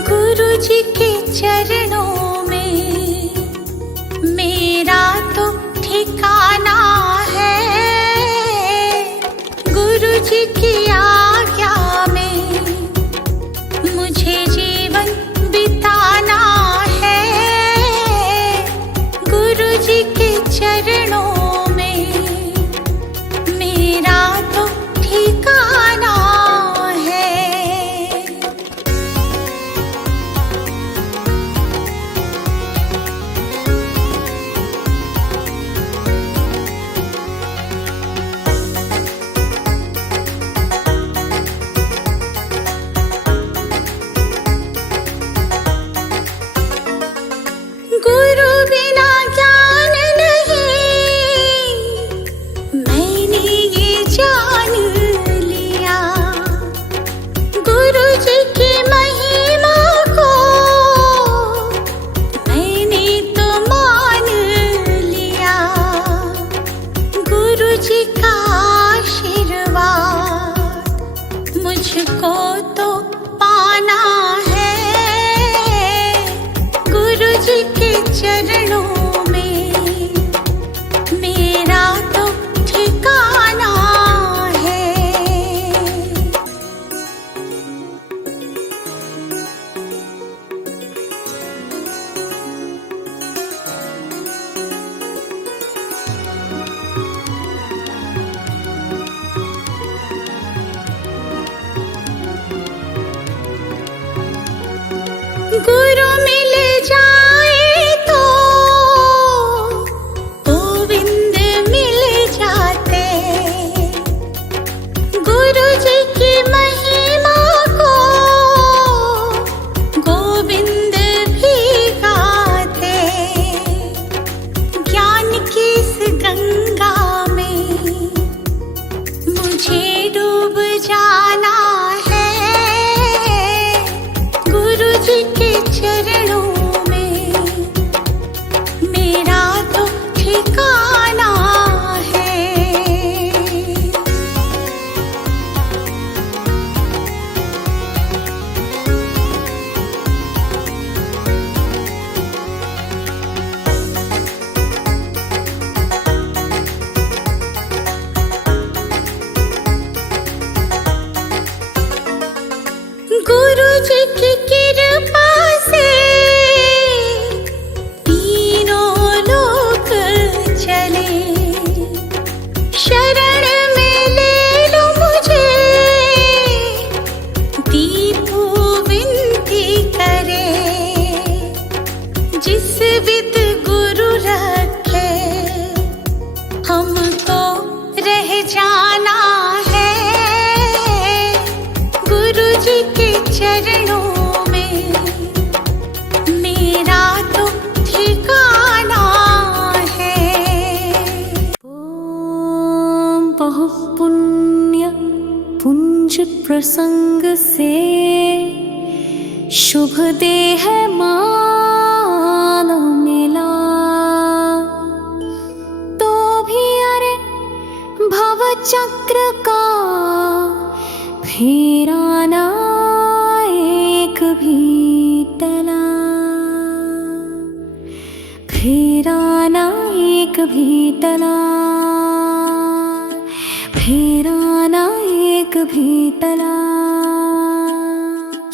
गुरु जी के चरणों में मेरा तो ठिकाना है। गुरु जी की आज्ञा में मुझे जीवन बिताना है। गुरु जी के चरणों में मेरा तो ठिकाना है। गुरु बिना ज्ञान नहीं, मैंने ये जान लिया। गुरु जी की महिमा को मैंने तो मान लिया। गुरु जी का आशीर्वाद मुझको तो पाना है। गुरु जी के चरणों में मेरा तो ठिकाना है। गुरु मिल जाए तो गोविंद मिल जाते। गुरु जी की महिमा को गोविंद भी गाते। ज्ञान की इस गंगा में मुझे डूब जाना है। गुरु जी के चरणों में मेरा तो ठिकाना है। गुरु जी की कृपा से तीनों लोक चले। शरण में ले लो मुझे, दीपू विनती करे। जिस विद गुरु रखे हमको रह जाना है। गुरु जी के चरणों में मेरा तो ठिकाना है। ओम बहुपुण्य पुंज प्रसंग से शुभ देह मान मिला। तो भी अरे भव चक्र का फेरा ना एक भी टला। फेरा ना एक भी टला। फेरा ना एक भी टला।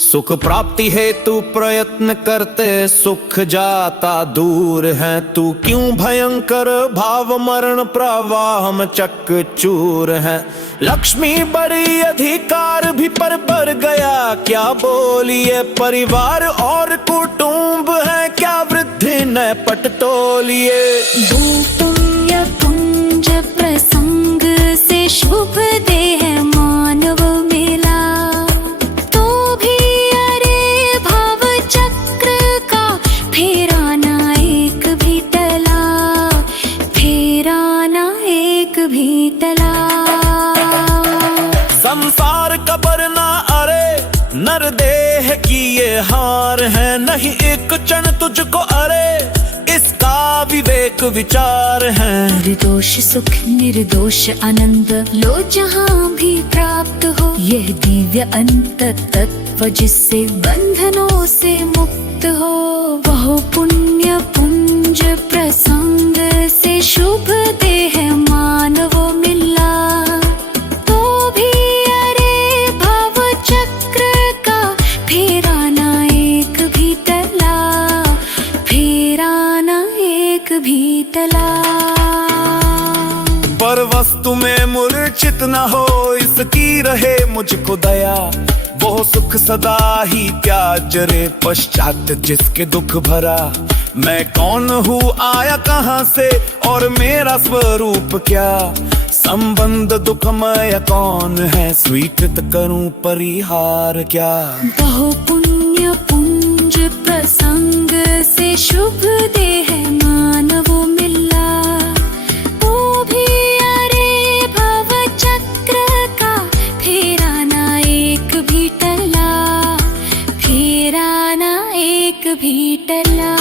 सुख प्राप्ति हेतु प्रयत्न करते सुख जाता दूर है। तू क्यों भयंकर भाव मरण प्रवाह में चकचूर है। लक्ष्मी बड़ी अधिकार भी पर गया क्या बोलिए। परिवार और कुटुंब है क्या वृद्धि न पट तोलिए। भूपुण्य पुंज प्रसंग से शुभ देह मानव मिला। तो भी अरे भव चक्र का फेरा ना एक भी टला। फेरा ना एक भी टला। संसार कबर ना अरे नर देह की ये हार है। नहीं एक क्षण तुझको अरे इसका विवेक विचार है। निर्दोष सुख निर्दोष आनंद लो जहाँ भी प्राप्त हो। यह दिव्य अंत तत्व जिससे बंधनों से मुक्त हो, वह पुण्य पुंज प्रसंग से शुभ देह मानव मिला। तो भी अरे भव चक्र का फेराना एक भी टला, फेराना एक भी टला। पर वस्तु में मूर्छित न हो, इसकी रहे मुझको दया। वो सुख सदा ही त्याज रे पश्चात जिसके दुख भरा। मैं कौन हूँ, आया कहाँ से, और मेरा स्वरूप क्या। संबंध दुखमय कौन है, स्वीकृत करूं परिहार क्या। बहु पुण्य पुंज प्रसंग से शुभ देह मानव मिला। तो भी अरे भव चक्र का फेराना एक भी टला, फेराना एक भी टला।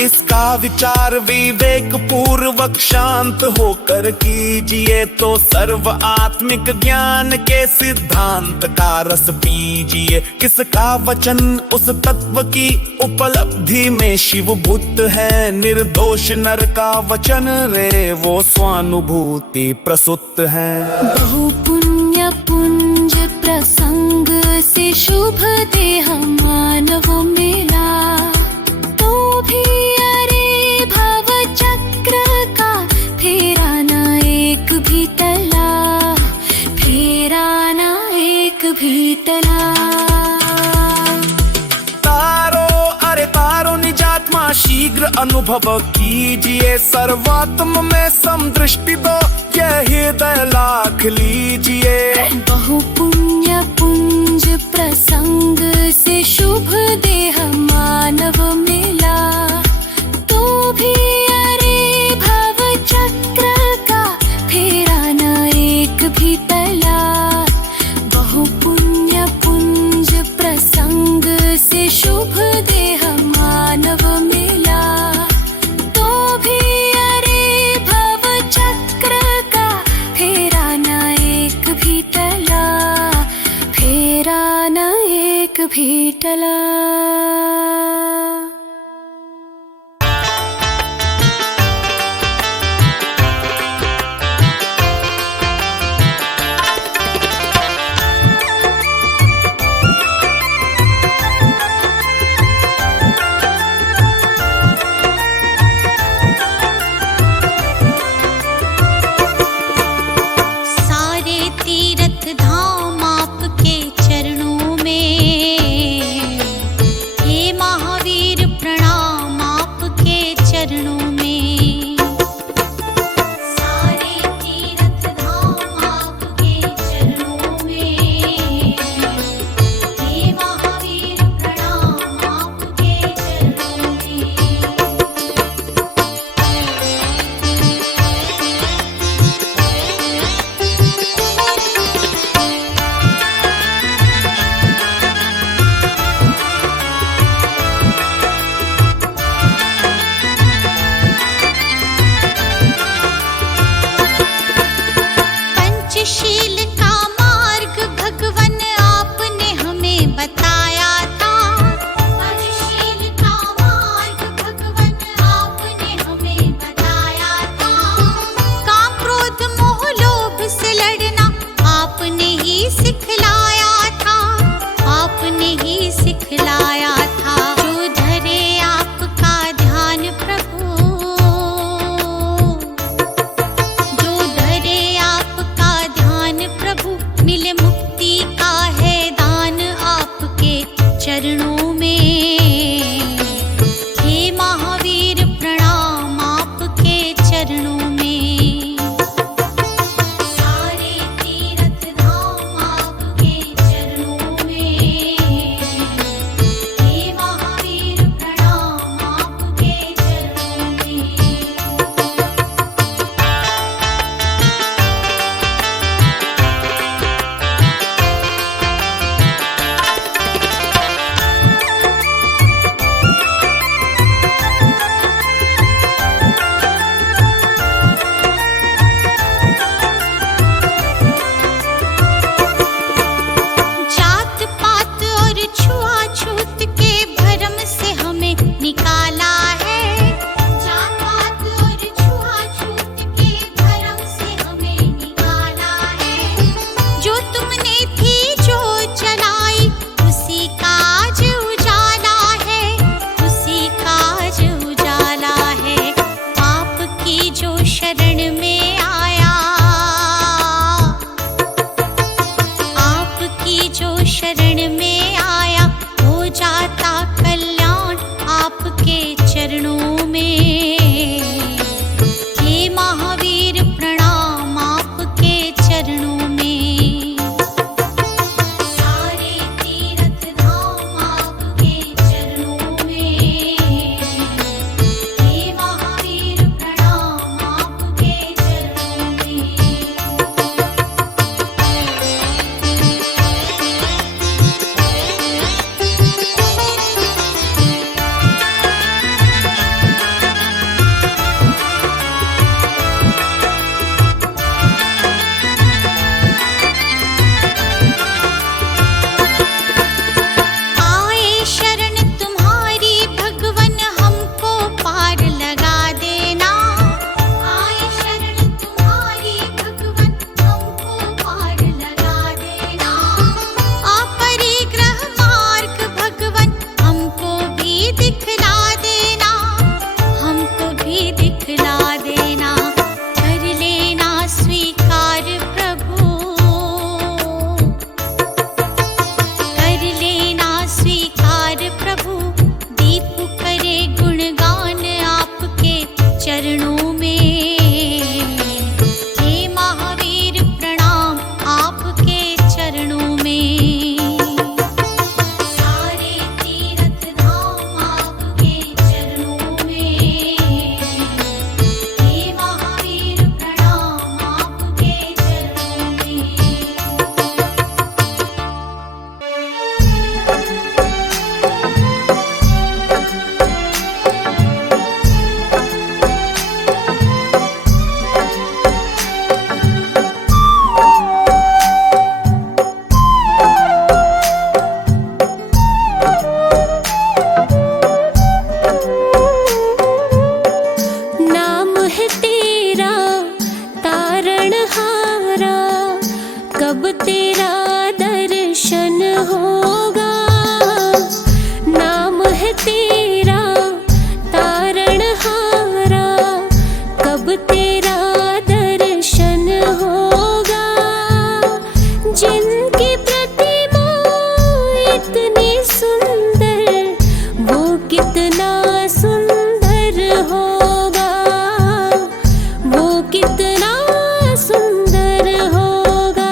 इसका विचार विवेक पूर्वक शांत होकर कीजिए, तो सर्व आत्मिक ज्ञान के सिद्धांत का रस पीजिए। किसका वचन उस तत्व की उपलब्धि में शिव भूत है। निर्दोष नर का वचन रे वो स्वानुभूति प्रसुत है। बहु पुण्य पुंज प्रसंग से शुभ देह मानव मिला। तो भी अरे भव चक्र का फेराना एक भी टला, फेराना एक भी टला। तारो अरे तारो निजात्मा शीघ्र अनुभव कीजिए। सर्वात्म में समदृष्टि दो, यह हृदय लाख लीजिए। बहु पुण्य पुंज प्रसंग से शुभ देह मानव मिला। तो भी अरे भव चक्र का फेराना एक भी टला। बहु पुण्य पुंज प्रसंग से शुभ देह मानव मिला। तो भी अरे भव चक्र का फेराना एक भी टला, फेराना एक भी टला। सारे तीर्थ धाम आपके चरणों में, हे महा तेरा दर्शन होगा, नाम है तेरा तारणहारा, कब तेरा दर्शन होगा। जिनकी प्रतिमा इतनी सुंदर, वो कितना सुंदर होगा, वो कितना सुंदर होगा।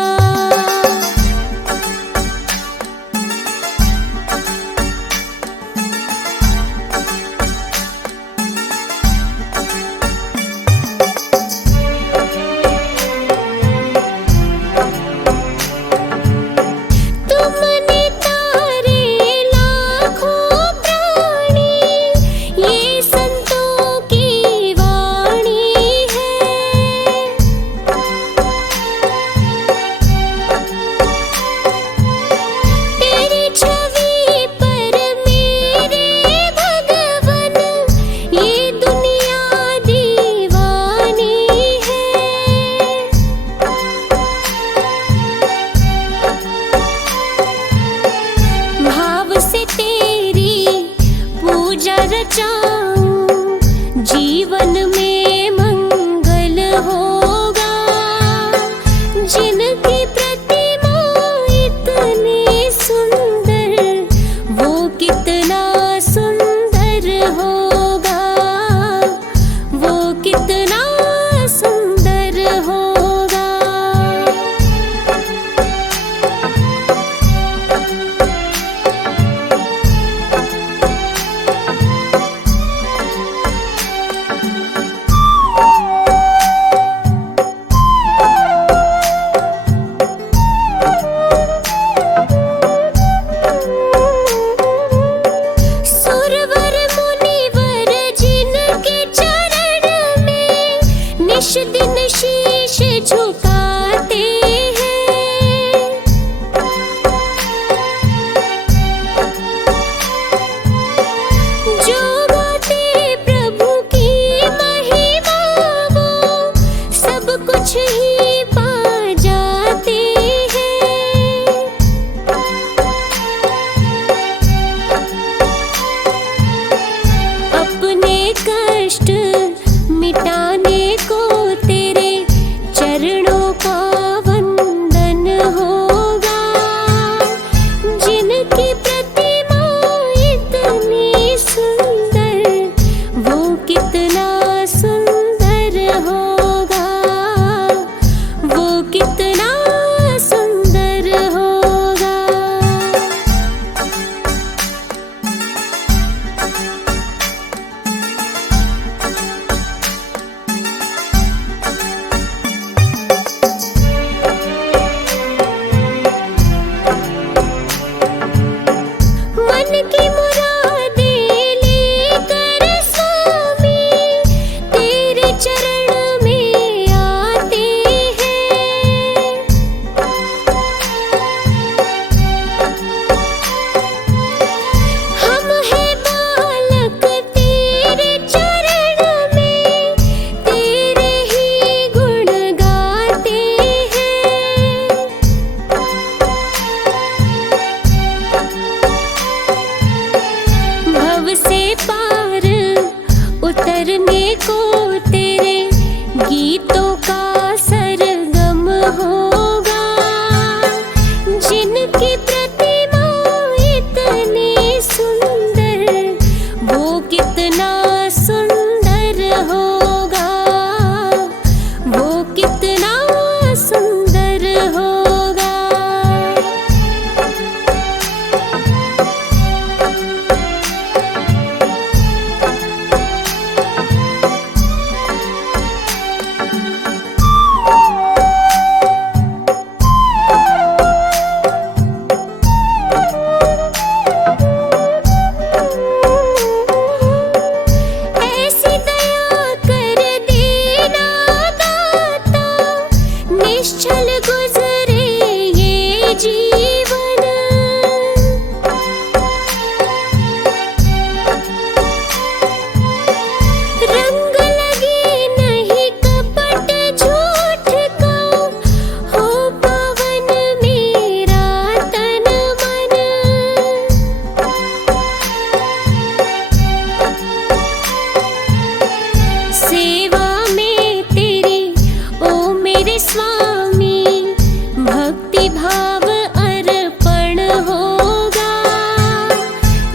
भाव अर्पण होगा।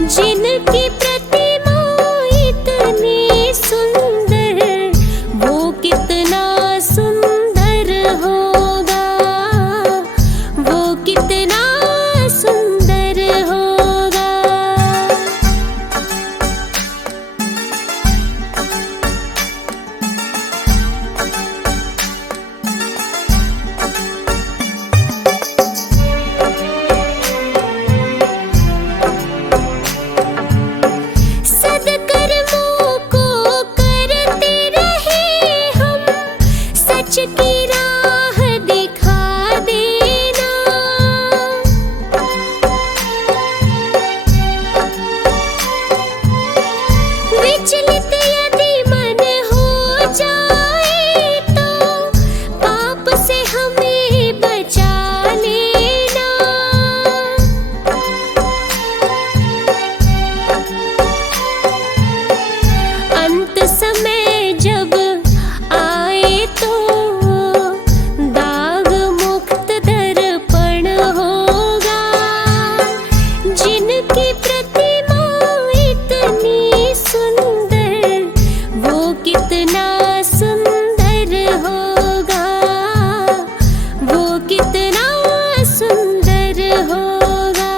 जिनकी प्रतिमा इतनी सुंदर, वो कितना सुंदर होगा, वो कितना सुंदर होगा। सद्कर्मों को करते रहे हम, सच की राह दिखा देना। विचलित यदि मन हो जाए तो पाप से हमें बचा लेना। अंत समय जब आए तो दाग मुक्त दर्पण होगा। जिनकी प्रतिमा इतनी सुंदर, वो कितना सुंदर होगा, वो कितना सुंदर होगा।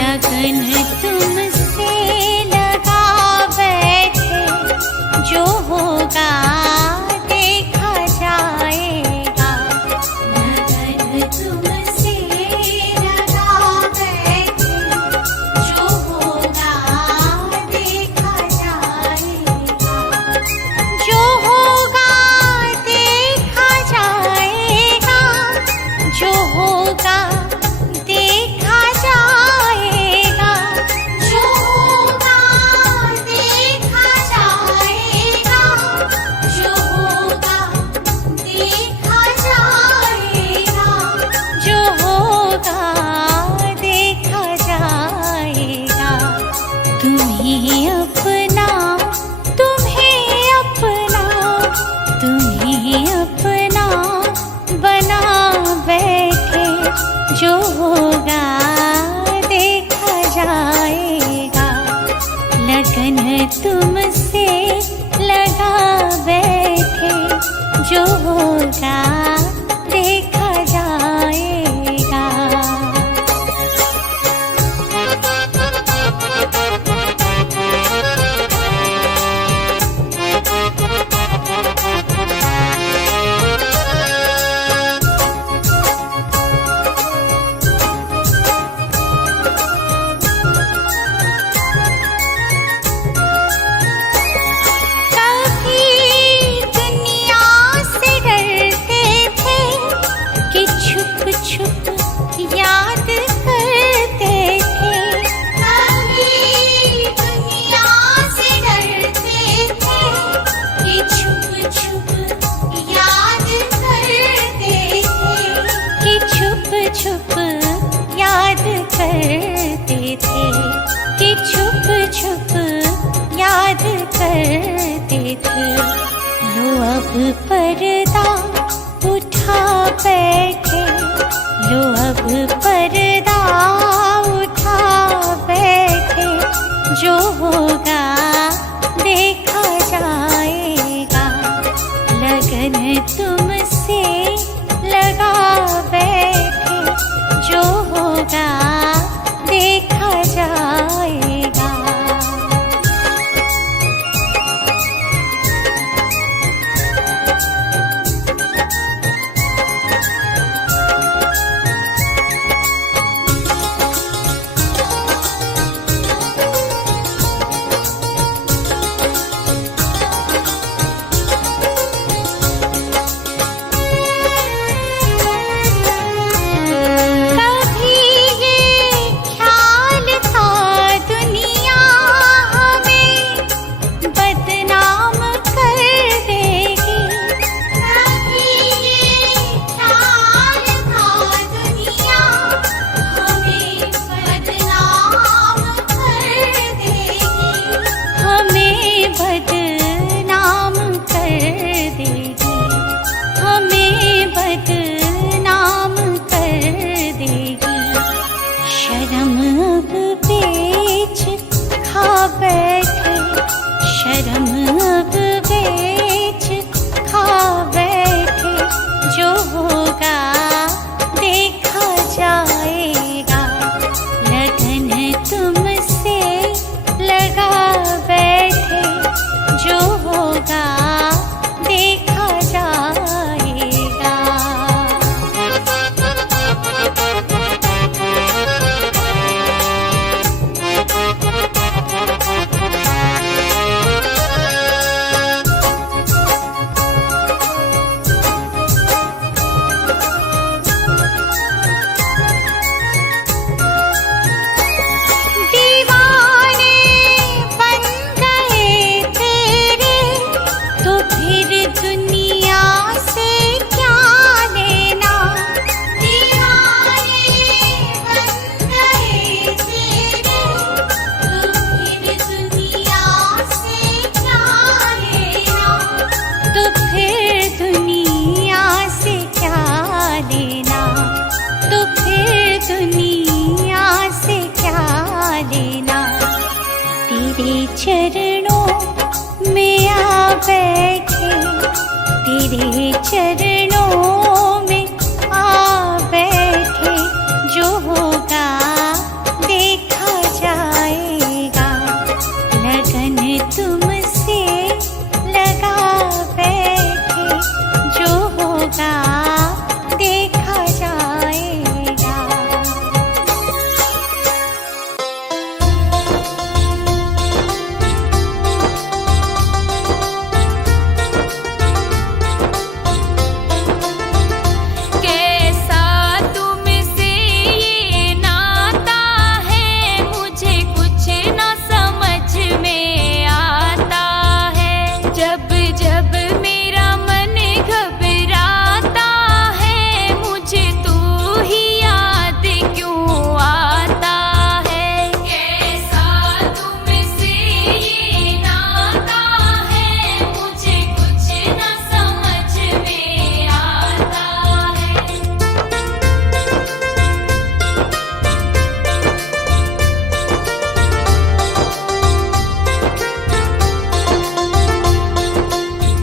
लगन तुमसे लगा बैठे, जो होगा देखा जाएगा। लगन तुमसे लगा बैठे, जो होगा देखा जाएगा। जो होगा देखा जाएगा, जो होगा देखा जाएगा। जो होगा देखा जाएगा, जो होगा देखा जाएगा। जो होगा देखा जाएगा। तुम्हें अपना, तुम्हें अपना, तुम्हें अपना बना बैठे, जो होगा देखा जाएगा। लगन तुमसे लगा बैठे, जो होगा देखा जाएगा। कभी दुनिया से डरते थे कि छुप छुप याद करते थे। कभी दुनिया से डरते थे कि छुप छुप याद करते थे। कि छुप छुप याद करते थे। कि छुप छुप याद करते थे। लो अब पर्दा उठा बैठे, लो अब पर्दा उठा बैठे, जो होगा देखा जाएगा। लगन तुमसे लगा बैठे, जो होगा देखा जाएगा। तेरे चरणों में आ बैठे, तेरे चरणों में आ बैठे। जो होगा देखा जाएगा, लगन तुमसे लगा बैठे। जो होगा देखा जाएगा। कैसा तुमसे ये नाता है, मुझे कुछ न समझ में आता है। जब जब मेरा मन घबराता है, मुझे तू ही याद क्यों आता है। कैसा तुमसे ये नाता है, मुझे कुछ न समझ में आता है।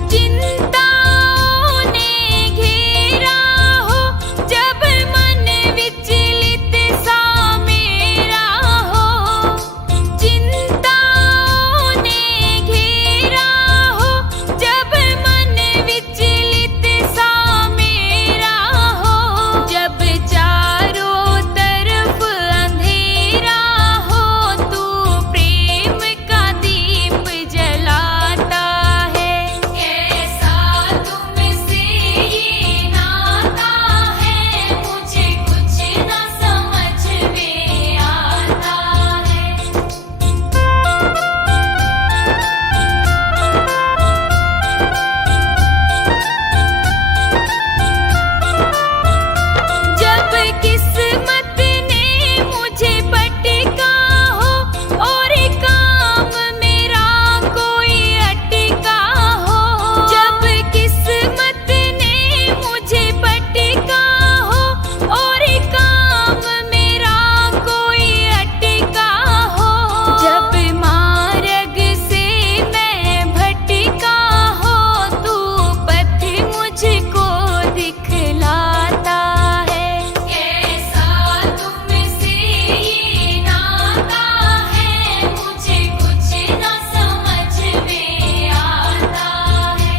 चिंताओं ने घेरा हो, जब मन विचलित सा मेरा हो। चिंताओं ने घेरा हो, जब मन विचलित सा मेरा हो। जब चारों तरफ अंधेरा हो, तू प्रेम का दीप जलाता है। कैसा तुमसे ये नाता है, मुझे कुछ न समझ में आता है। जब किस्मत ने मुझे पटका हो, और काम मेरा कोई अटका हो। जब किस्मत ने मुझे पटका हो, और काम मेरा कोई अटका हो। जब मार्ग से मैं भटका हो, तू पथ मुझको दिखलाता है। कैसा तुमसे ये नाता है, मुझे कुछ न समझ में आता है।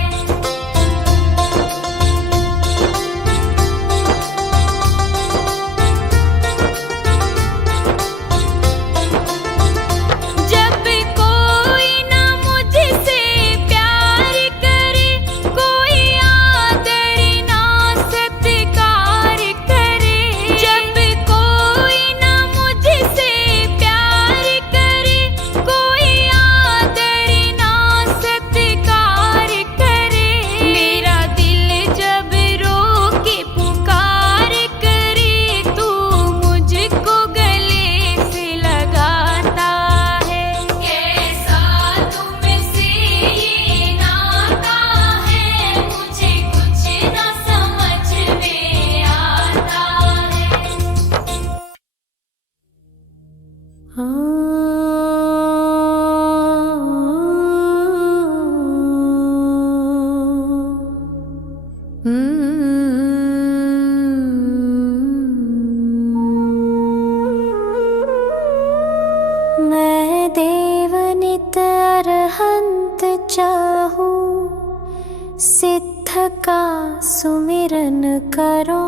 जब कोई न मुझसे प्यार करे, कोई आदर ना सत्कार करे। जब कोई न मुझसे प्यार करे, कोई आदर ना सत्कार करे। मेरा दिल जब रो के पुकार करे, तू मुझको गले से लगाता है। कैसा तुमसे ये नाता है, मुझे कुछ न समझ में आता है। मैं देवनित अरहंत चाहूं, सिद्ध का सुमिरन करो।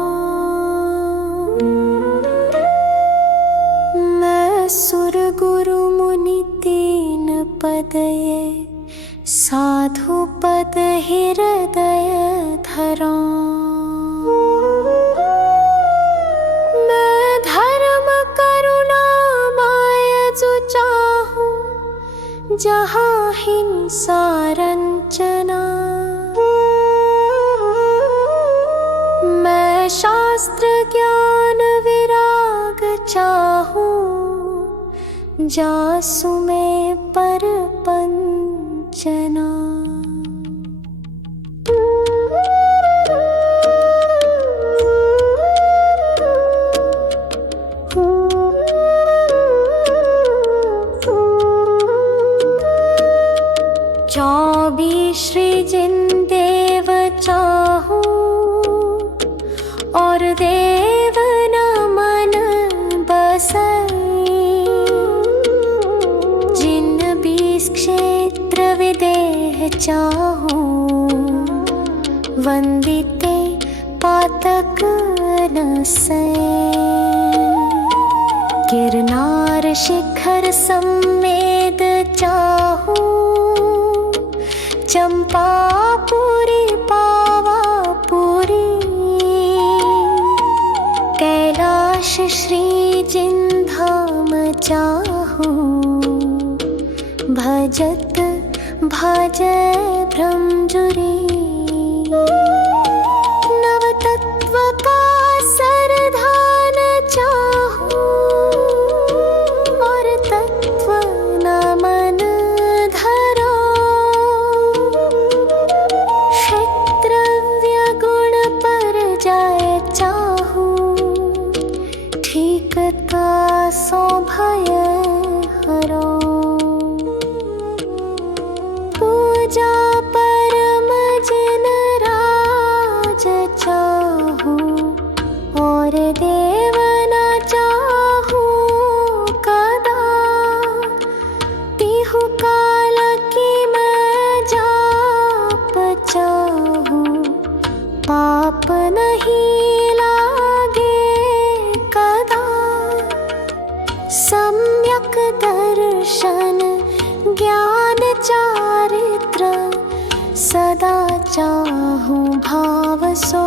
मैं सुर गुरु मुनि तीन पद ये, साधु पद हृदय धरो। मैं धर्म करुणा माय जो चाहूं, जहाँ हिंसा रंजना। मैं शास्त्र ज्ञान विराग चाहूं, जासु में पर पंचना। 24 श्री जिन देव चाहूं और देव न मन बसई, जिन 20 क्षेत्र विदेह चाहूं वंदिते पातक न सै। गिरनार शिखर सम्मेद चाहूं चंपापुरी पावापुरी, कैलाश श्री जिन धाम चाहूं भजत भजय भ्रमजुरी। नवतत्व का सरधान चाहूं और तत्व न मन धरो, क्षेत्रव्य गुण पर जाए चाहूं ठीकता सो भय हरो। पूजा परम जिन राज चाहूं और देव न चाहूं कदा, तिहु काल की मैं जाप चाहूं पाप नहीं लागे कदा। सम्यक दर्शन ज्ञान चारित्र सदा चाहूं भाव सो,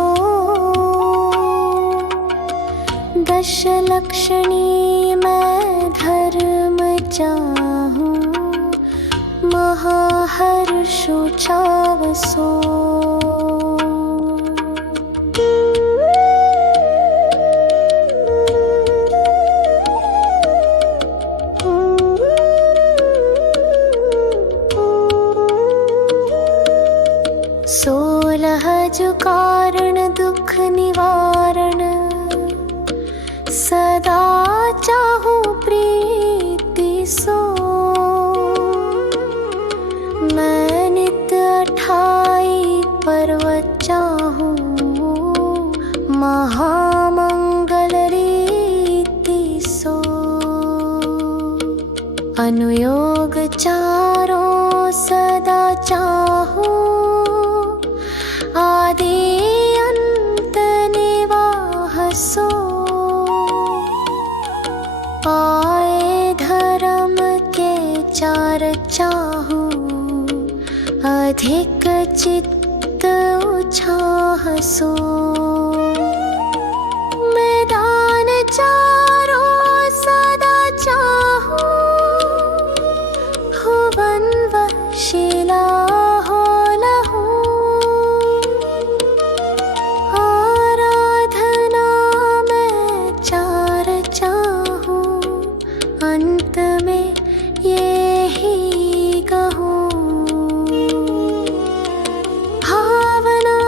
दश लक्षणी मैं धर्म चाहूं महाहर्षु छाव सो। सोलह जो कारण दुख निवारण सदा चाहूं प्रीति सो, मैं नित 28 पर्वत चाहूं महामंगल रीति सो। अनुयोग चारों सदा चाहूं आदि अंत निवाह सो, आए धर्म के चार चाहूं अधिक चित्त उछाह सो। मैदान चारों सदा चाहूं भुवन व शिला हो लहू, आराधना में चार चाहूं अंत में ये ही कहूं। भावना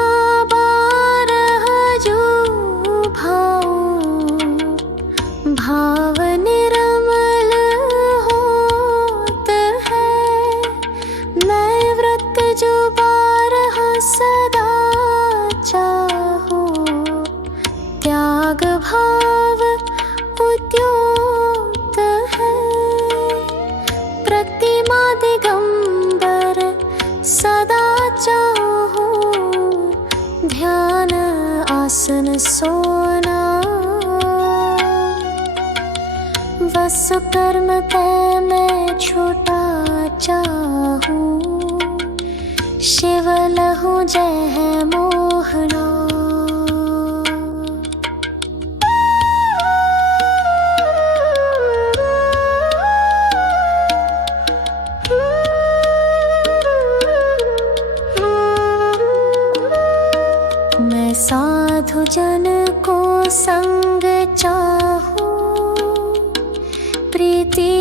12 जो भाऊं भाव निर्मल होत है, मैं व्रत जो 12 सदा चाहूं त्याग भाव उद्योत है। प्रतिमा दिगंबर सदा चाहूं ध्यान आसन सोना, वस कर्म तय मैं छोटा चाहूं शिव लहु जय मोहना। मैं साधु जन को संग चाहूं प्रीति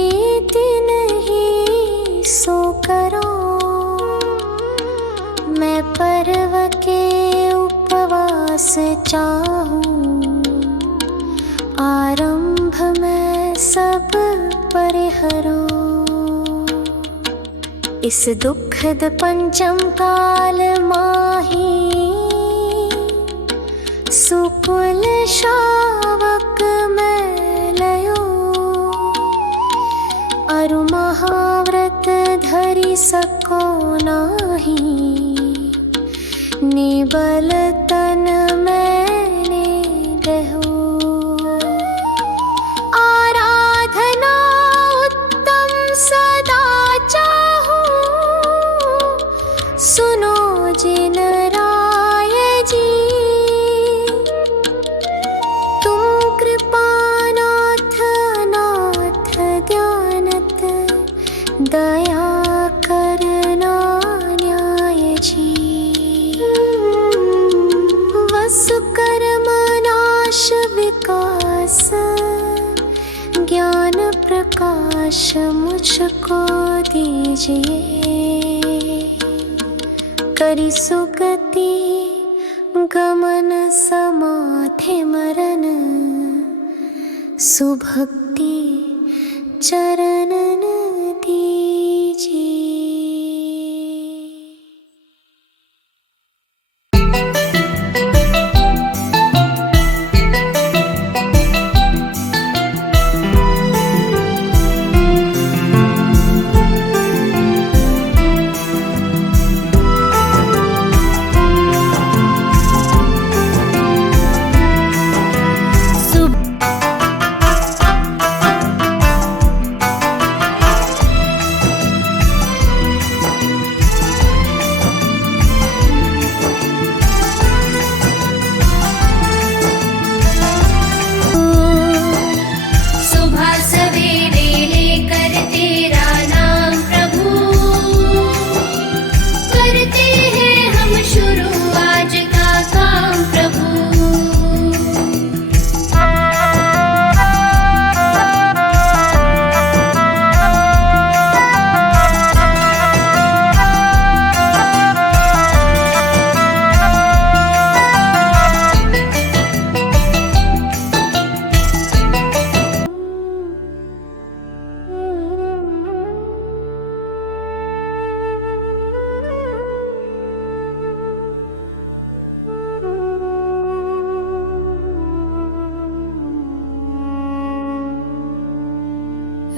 इस दुखद पंचम काल माही सुकुल शावक मैं लयो अरु महाव्रत धरि सको नाही निबल तन मैंने दहो आराधना उत्तम सदा चाहूं सुनो जिन राय जी तुम कृपानाथ नाथ ज्ञानत दया करना न्याय जी वसु कर्म नाश विकास ज्ञान प्रकाश मुझको दीजिए करी सुगति गमन समाधि मरण सुभक्ति चरणन दीजिए।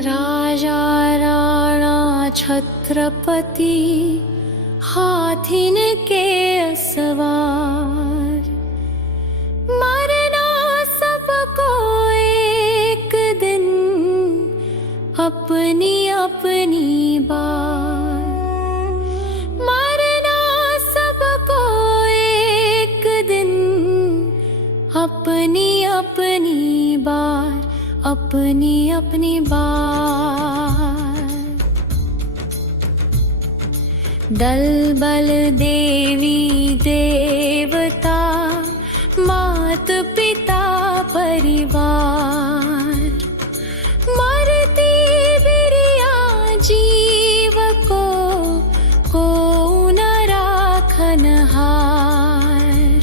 राजा राणा छत्रपति हाथिन के सवार मरना सबको एक दिन अपनी अपनी बार मरना सबको एक दिन अपनी अपनी बार अपनी अपनी बार दल बल देवी देवता मात पिता परिवार मरती बिरिया जीव को न राखन हार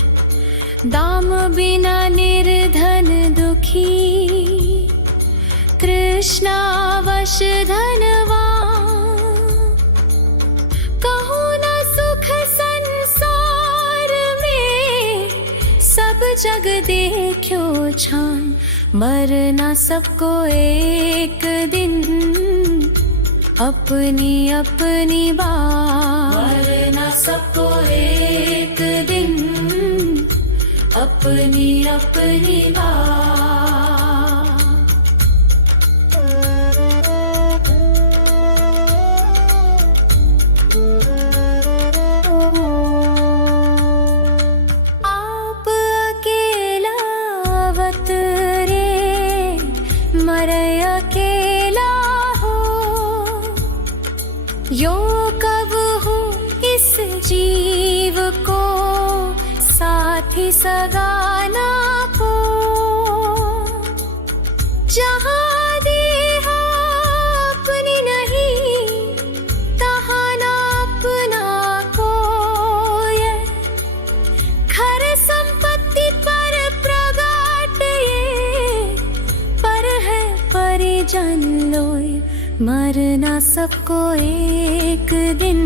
दाम बिना निर्धन दुखी कृष्णावश धनवान कहूँ न सुख संसार में सब जग देखो छान मरना सबको एक दिन अपनी अपनी बार मरना सबको एक दिन अपनी अपनी बार यो कब हो इस जीव को साथी सगाना को जहाँ देहा अपनी नहीं तहाँ ना अपना कोई घर संपत्ति पर प्रगाट ये पर है परिजन लोय मरना सब सबको एक दिन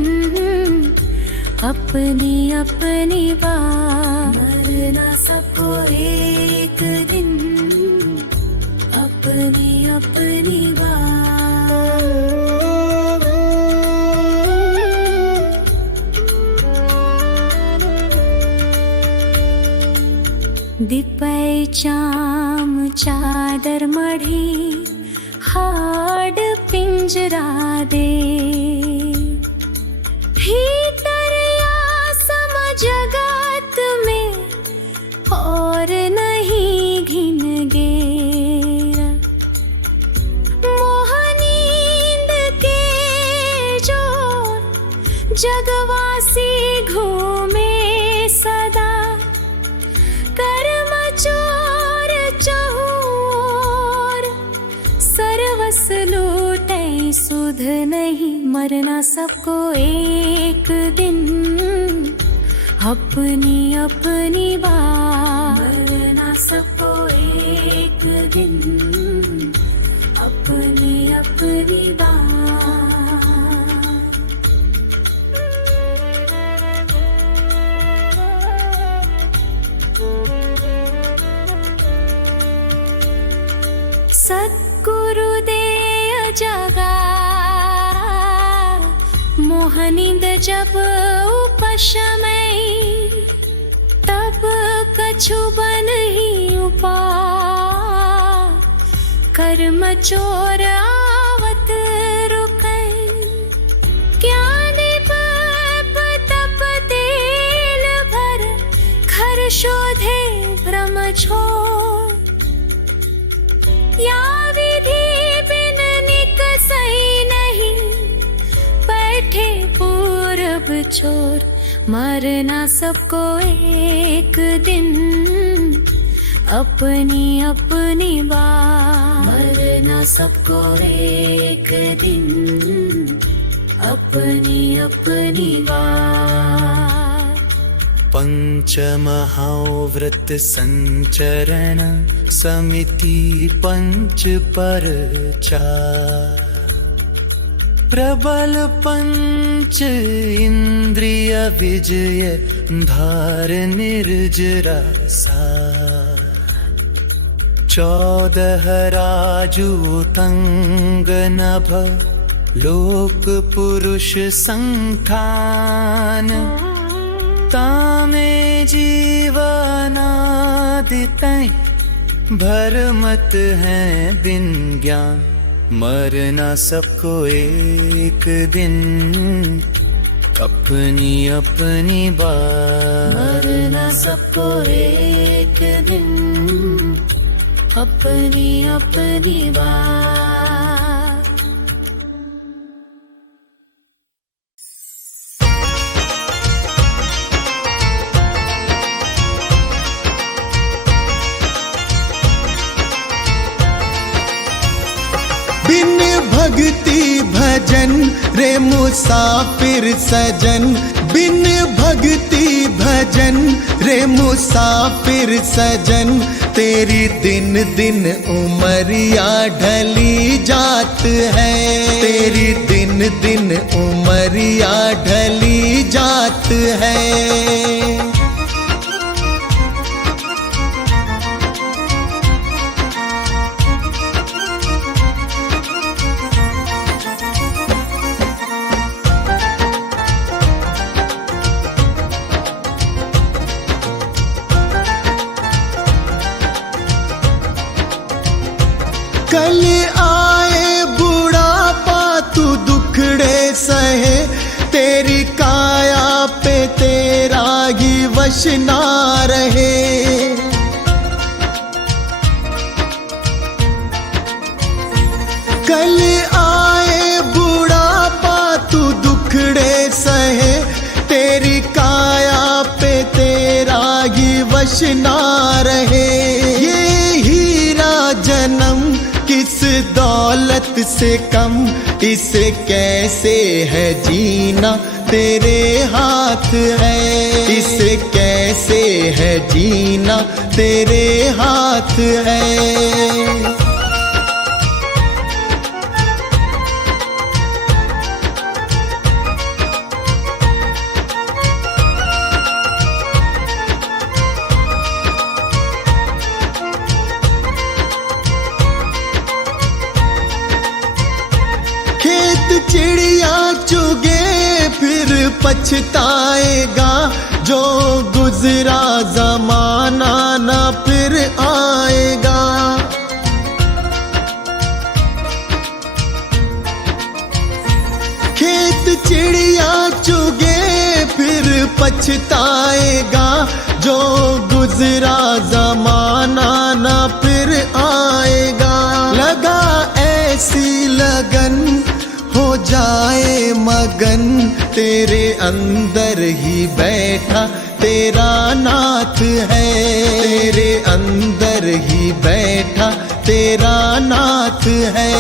अपनी अपनी बात, मरना सबको एक दिन अपनी अपनी बात। दिपै चाम चादर मढ़ी हाड पिंजरा दे, भीतर आसम जगत में और नहीं घिन गेरा। मोह नींद के जोर जगवासी घूमे सदा, कर्म चोर चहूर सर्वस लूटे सुध नहीं। मरना सबको एक दिन अपनी अपनी बात, मरना सबको एक दिन अपनी अपनी बात। सद्गुरुदे जगा मोहनिंद जब उपशमय, तब कछु बन ही उपा कर्म चोर आवत रुकै। क्या दीप तप तेल भर घर शोधे भ्रम छोड़, या विधि बिन निकसई नहीं बैठे पूरब छोर। मरना सबको एक दिन अपनी अपनी बात, मरना सबको एक दिन अपनी अपनी बात। पंचमहाव्रत संचरण समिति पंच पर चार, प्रबल पंच इंद्रिय विजय धार निर्जरा सार। 14 राजूतंग नभ लोक पुरुष संठान, तामे जीवनादितै भरमत हैं बिन ज्ञान। मरना सबको एक दिन अपनी अपनी बात, मरना सबको एक दिन अपनी अपनी बात। बिन भक्ति भजन रे मुसाफिर सजन, बिन भक्ति भजन रे मुसाफिर सजन। तेरी दिन दिन उमरिया ढली जात है, तेरी दिन दिन उमरिया ढली जात है। कल आए बुढ़ापा तू दुखड़े सहे, तेरी काया पे तेरा ही वश ना रहे। कल आए बुढ़ापा तू दुखड़े सहे, तेरी काया पे तेरा ही वश ना रहे। ये हीरा जन्म किस दौलत से कम, इसे कैसे है जीना तेरे हाथ है, इसे कैसे है जीना तेरे हाथ है। खेत चिड़िया चुगे फिर पछताएगा, जो गुजरा जमाना ना फिर आएगा। खेत चिड़िया चुगे फिर पछताएगा, जो गुजरा जमाना ना फिर आएगा। लगा ऐसी लगन हो जाए मगन, तेरे अंदर ही बैठा तेरा नाथ है। तेरे अंदर ही बैठा तेरा नाथ है।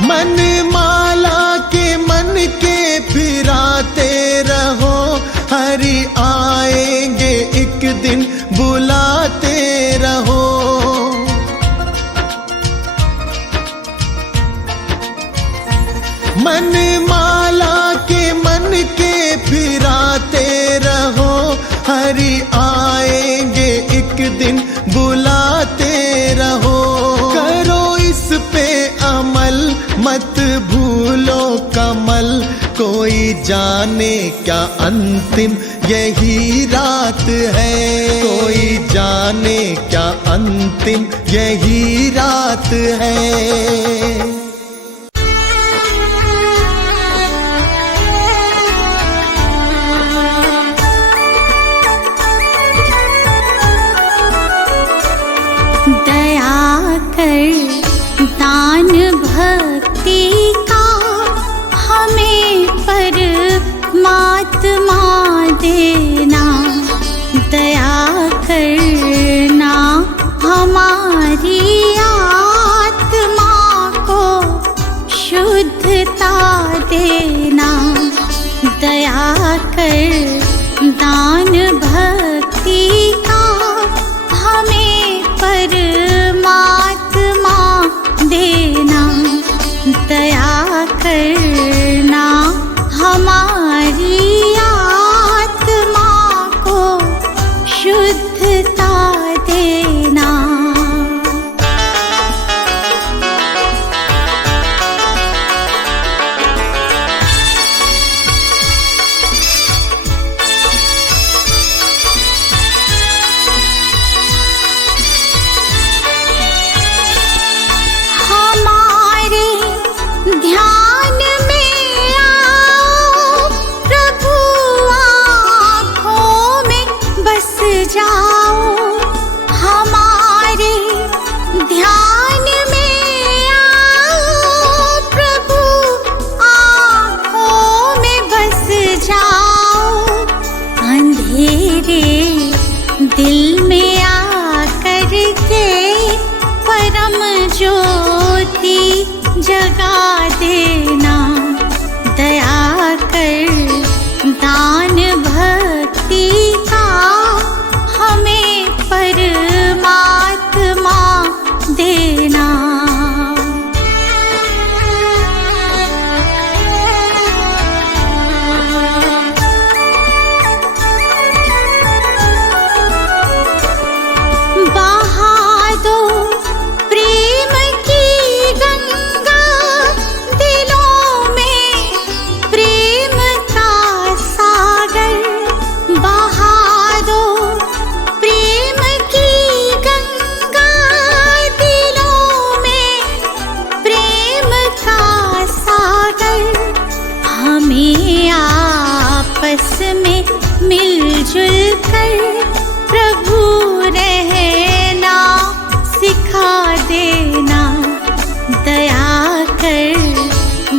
मन माला के मन के फिराते रहो, हरि आएंगे एक दिन बुलाते रहो। मन माला के मन के फिराते रहो, हरि आएंगे एक दिन बुलाते रहो। करो इस पे अमल मत भूलो कमल, कोई जाने क्या अंतिम यही रात है। कोई जाने क्या अंतिम यही रात है। दान भक्ति का हमें परमात्मा देना, दया करना हमारी आत्मा को शुद्धता देना। दया कर दान भक्ति का हमें परमात्मा देना, दया करना हमारी आत्मा को शुद्धता देना। ध्यान में आओ प्रभु, आँखों में बस जाओ। हमारे ध्यान में आओ प्रभु, आँखों में बस जाओ। अंधेरे दिल में आकर के परम ज्योति जगा देना। दया कर दान भक्ति का हमें परमात्मा देना। बहा दो प्रेम की गंगा दिलों में, प्रेम का सागर। बहा दो प्रेम की गंगा दिलों में, प्रेम का सागर। हमें आपस में मिलजुल कर प्रभु रहना सिखा देना। दया कर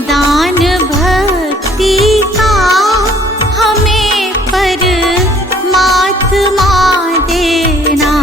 दान भक्ति का हमें परमात्मा देना।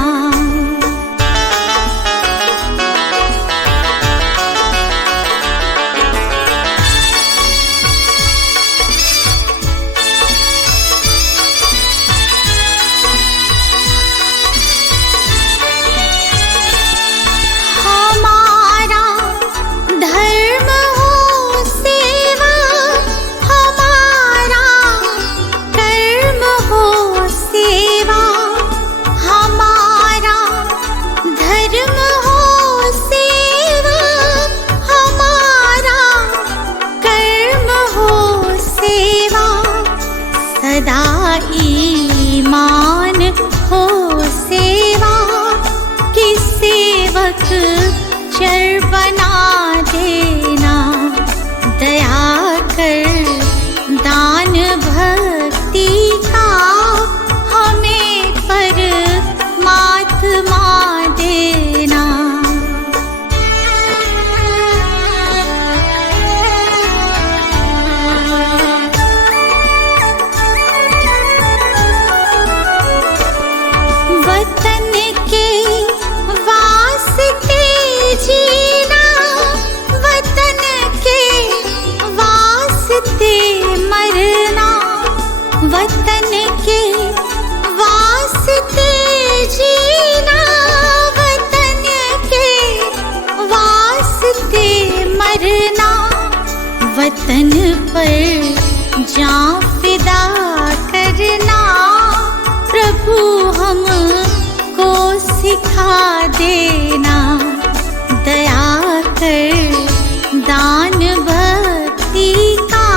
वतन पर जान फिदा करना प्रभु हमको सिखा देना। दया कर दान भक्ति का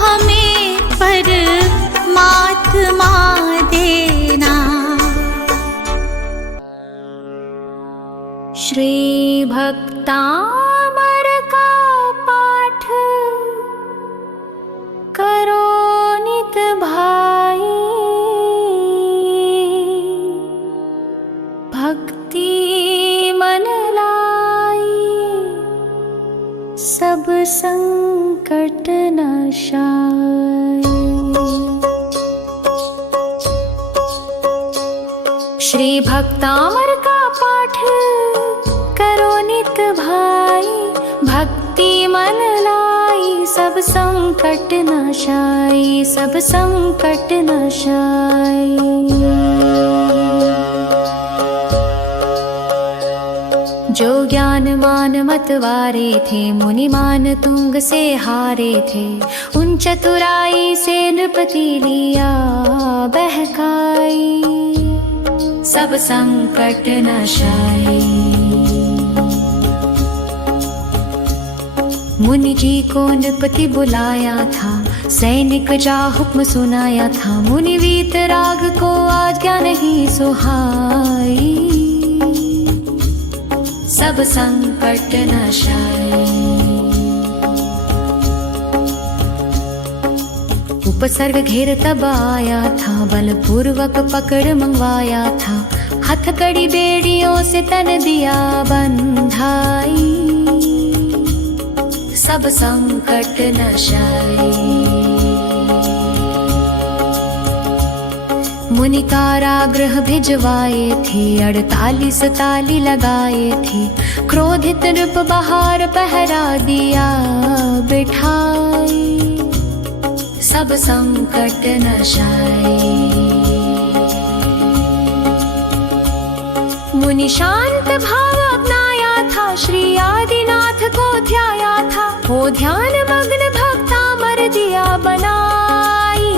हमें परमात्मा देना। श्री भक्तामर का पाठ करो नित भाई, भक्ति मन लाई सब संकट नाशाय। श्री भक्तामर का पाठ करो नित भाई, भक्ति मन लाई सब संकट नाशाय, सब संकट नाशाय। जो ज्ञान मान मतवारे थे, मुनिमान तुंग से हारे थे, उन चतुराई से नृपति लिया बहकाई सब संकट नाशाय। मुनि जी को नृपति बुलाया था, सैनिक जा हुक्म सुनाया था, मुनि वीतराग को आज्ञा नहीं सुहाई सब संकट नाशाय। उपसर्ग घेर तब आया था, बलपूर्वक पकड़ मंगवाया था, हथकड़ी बेड़ियों से तन दिया बंधाई सब संकट नाशाय। मुनि कारागृह भिजवाए थे, 48 ताली लगाए थे, क्रोधित नृप बाहर पहरा दिया बिठाई सब संकट नाशाय। मुनि शांत भाव अपनाया था, श्री आदिनाथ को ध्याया था, वो ध्यान मग्न भक्तामर दिया बनाई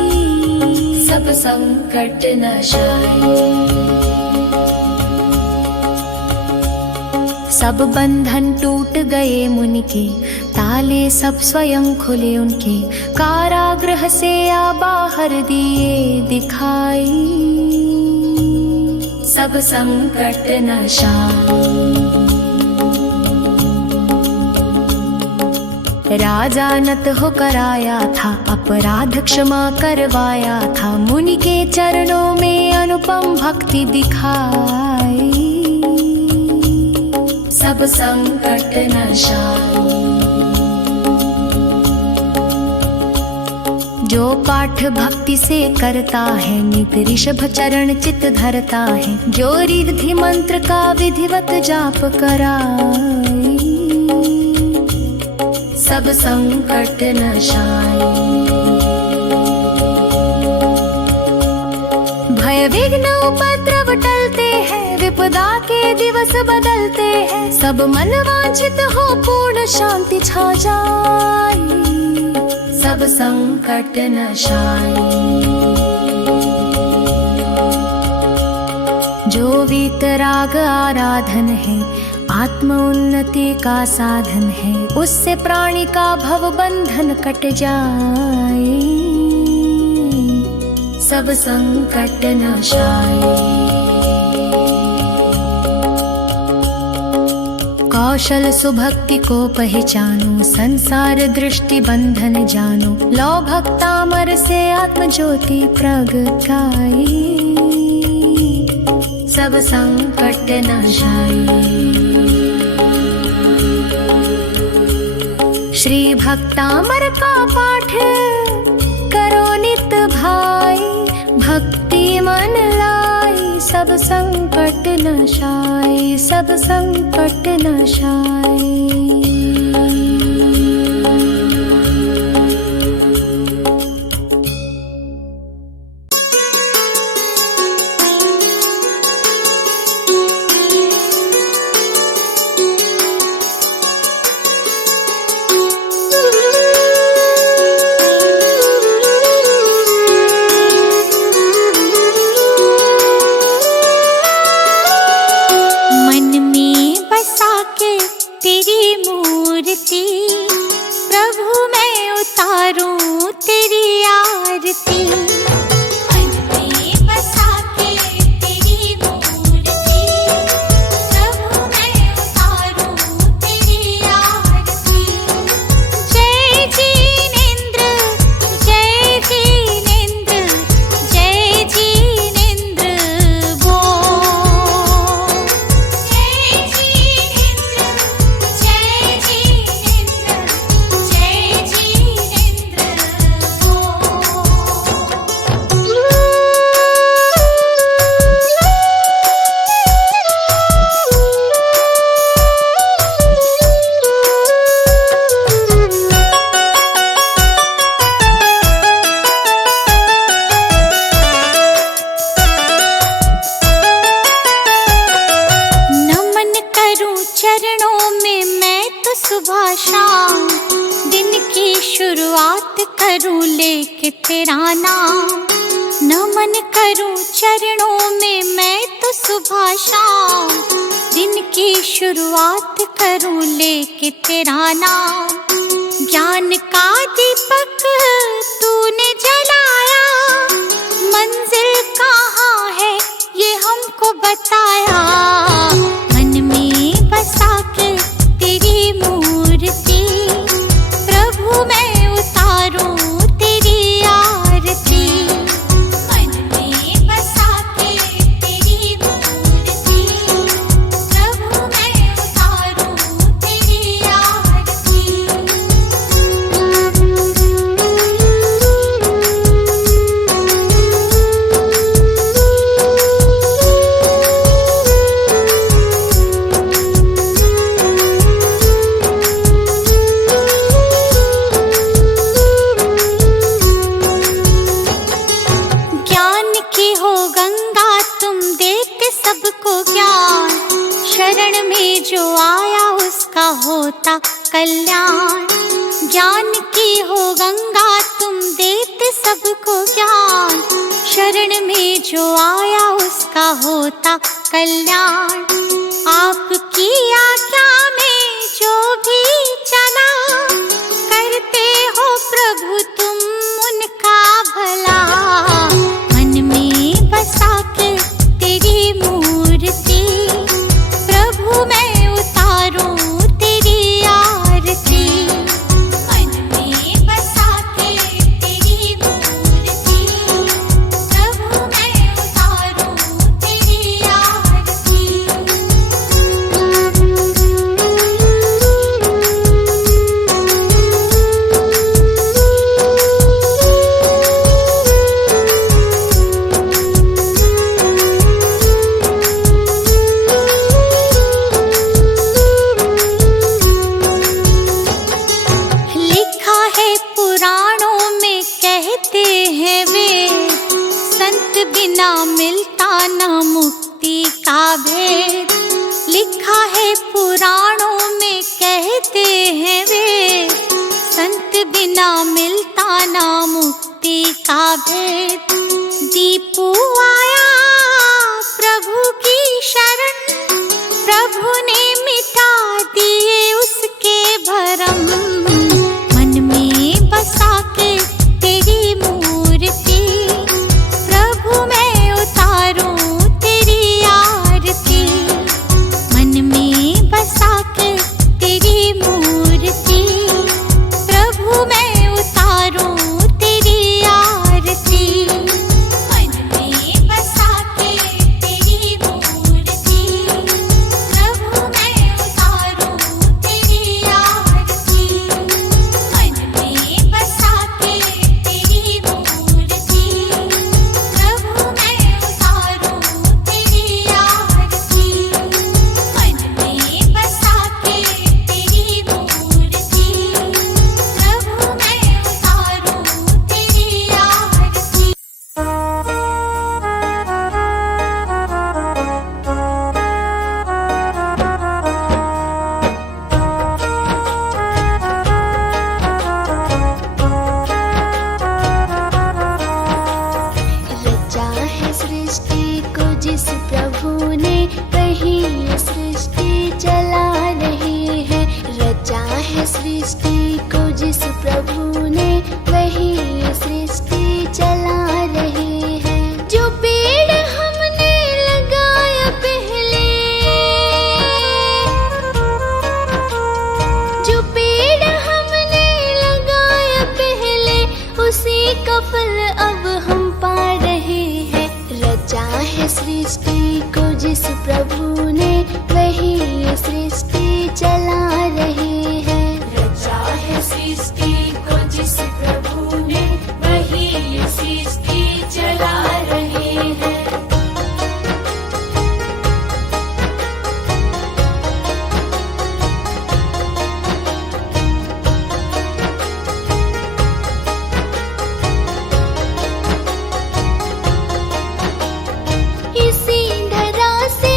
सब संकट नाशाय। सब बंधन टूट गए मुनि के, ताले सब स्वयं खुले उनके, कारागृह से आ बाहर दिए दिखाई सब संकट नाशाय। राजा नत होकर आया था, अपराध क्षमा करवाया था, मुनि के चरणों में अनुपम भक्ति दिखाई सब संकट नाशाय। जो पाठ भक्ति से करता है, नित ऋषभ चरण चित धरता है, जो रिद्धि मंत्र का विधिवत जाप कराए सब संकट नाशाय। भय विघ्न उपद्रव टलते हैं, विपदा के दिवस बदलते हैं, सब मन वांछित हो पूर्ण शांति छा जाए सब संकट नाशाय। जो वीतराग आराधन है, आत्म उन्नति का साधन है, उससे प्राणी का भव बंधन कट जाए सब संकट नाशाय। कौशल सुभक्ति को पहचानो, संसार दृष्टि बंधन जानो, लो भक्तामर से आत्म ज्योति प्रगटाई सब संकट नाशाय। श्री भक्तामर का पाठ करो नित भाई, भक्ति मन लाई सब संकट नाशाय, सब संकट नाशाय। करूं लेके तेरा नाम, नमन करूं चरणों में मैं तो सुबह शाम। दिन की शुरुआत करूं लेके तेरा नाम, ज्ञान का दीपक तूने जलाया, मंजिल कहाँ है ये हमको बताया। मन में बसा के तेरी मूर्ति, प्रभु मैं उतारूं तेरी आरती। मन में बसा के तेरी मूर्ति, प्रभु मैं उतारूं तेरी आरती। ज्ञान की हो गंगा तुम देते सबको ज्ञान, शरण में जो आया उसका होता कल्याण। ज्ञान की हो गंगा तुम देते सबको ज्ञान, शरण में जो आया उसका होता कल्याण। आपकी आज्ञा में जो भी चला, करते हो प्रभु तुम उनका भला। मन में बसा के तेरी मूर्ति, प्रभु मैं उतारूं तेरी आरती। मन में बसा के तेरी मूर्ति, प्रभु मैं उतारूं तेरी आरती। लिखा है पुराणों में कहते हैं वे, संत बिना मिलता न मुक्ति का भेद। लिखा है पुराणों में कहते हैं वे, संत बिना मिलता न मुक्ति का भेद। दीपू आया प्रभु की शरण, प्रभु ने मिटा दिए उसके भरम। मन में बसा के तेरी मूर्ति, प्रभु मैं उतारूं तेरी आरती। मन में बसा के तेरी मूर्ति, प्रभु मैं उतारूं तेरी आरती। मन में बसा के तेरी मूर्ति, प्रभु मैं उतारूं तेरी आरती। मन में बसा के तेरी मूर्ति, प्रभु मैं उतारूं तेरी आरती। मन में बसा के तेरी मूर्ति, प्रभु मैं उतारूं तेरी आरती। रचा है सृष्टि को जिस प्रभु ने, वही ये सृष्टि चला रही है। रचा है सृष्टि को जिस प्रभु ने, वही ये सृष्टि चला रही है। जो पेड़ हमने लगाया पहले, जो पेड़ हमने लगाया पहले, उसी का फल अब हम पा रहे हैं। रचा है सृष्टि को जिस प्रभु ने, वही ये सृष्टि चला रही है। रचा है सृष्टि को जिस प्रभु ने, वही ये सृष्टि चला रही है। इसी धरा से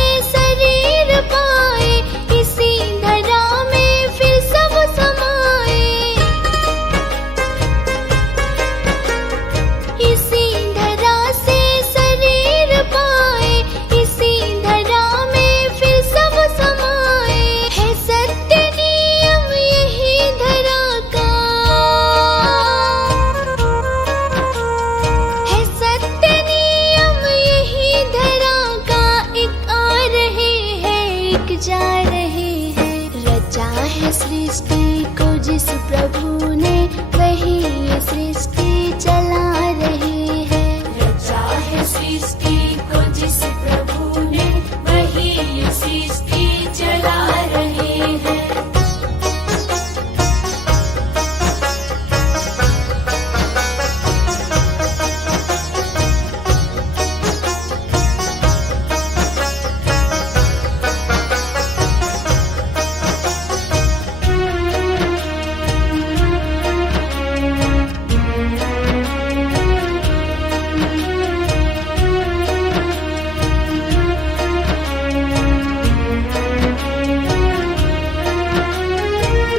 सृष्टि को जिस प्रभु ने, वही ये सृष्टि चला रहे हैं।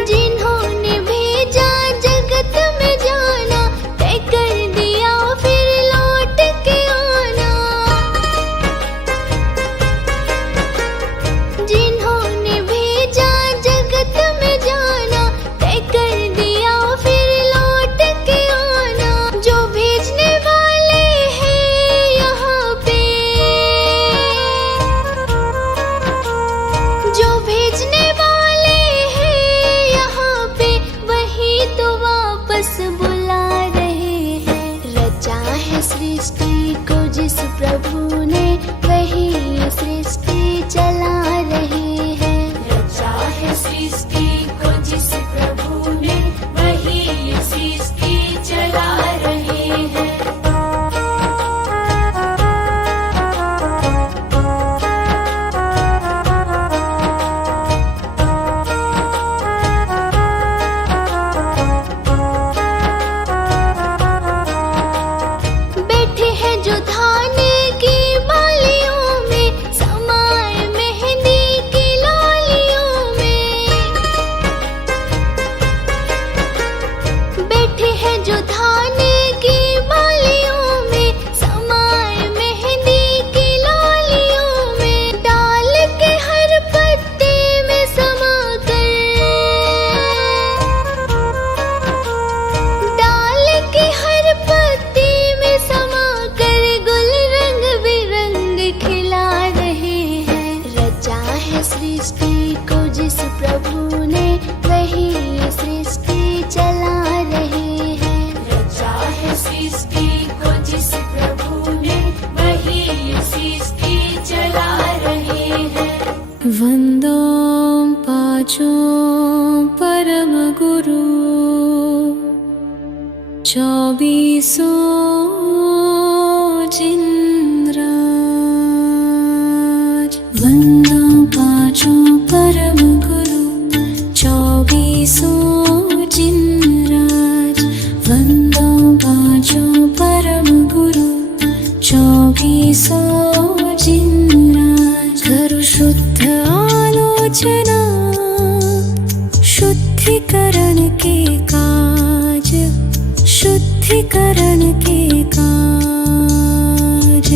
जिन्होंने भेजा जगत में जाना, तय कर दिया फिर लौट के आना। जिन्होंने भेजा जगत में जाना, तय कर दिया फिर लौट के आना। जो भेजने वाले हैं यहाँ पे, जो भेजने वाले हैं यहाँ पे, वही तो वापस बुला रहे हैं। रचा है सृष्टि को जिस प्रभु ने, वही ये सृष्टि चला रहे हैं। रचा है सृष्टि को जिस प्रभु ने, वही ये सृष्टि चला रहे हैं। बैठे हैं जो धान की बालियों में, समाए मेहंदी की लालियों में। बैठे हैं जो धान की बालियों में, समाए मेहंदी की लालियों में। डाल के हर पत्ते में समा कर, डाल के हर पत्ते में समा कर, गुल रंग बिरंग खिला रहे हैं। रचा है सृष्टि को जिस प्रभु ने, वही ये सृष्टि चला रहे हैं। रचा है सृष्टि को जिस प्रभु ने, वही ये सृष्टि चला रहे हैं। वंदो पाचो परम गुरु, 24 जिनराज। वंदो पाचो परम गुरु, 24 जिनराज। वंदो पाचो परम गुरु, 24 जिनराज। करु शुद्ध आलोचना, शुद्धिकरण के काज, शुद्धिकरण के काज।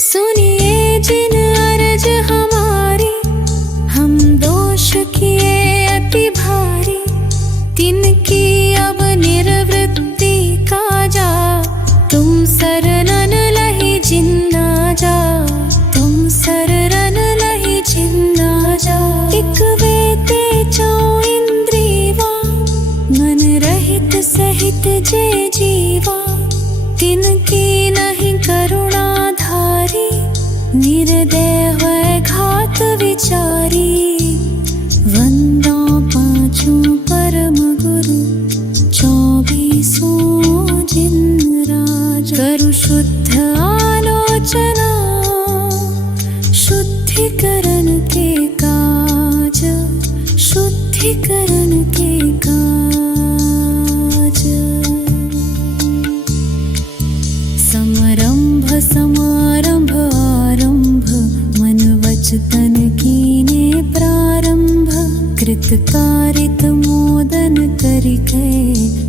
सुनिए जिन अर्ज हमारी, हम दोष किए अति भारी। तिनकी अब निर्वृत्ति काजा, तुम शरणन लहि जिन्ना जा। तुम शरणन लहि जिन्ना जा। एक वेते चौ इंद्रिवा, मन रहित सहित जे जीवा। तिनकी नहीं करुणा धारी, निर्दय है घात विचारी। वंदो पाचों परम गुरु, 24 जिनराज। करु शुद्ध आलोचना, शुद्धिकरण के काज, शुद्धिकरण के काज। समरंभ समारंभ आरंभ, मन वच तन कीने प्रारंभ। कृत कारित मोदन करिकै,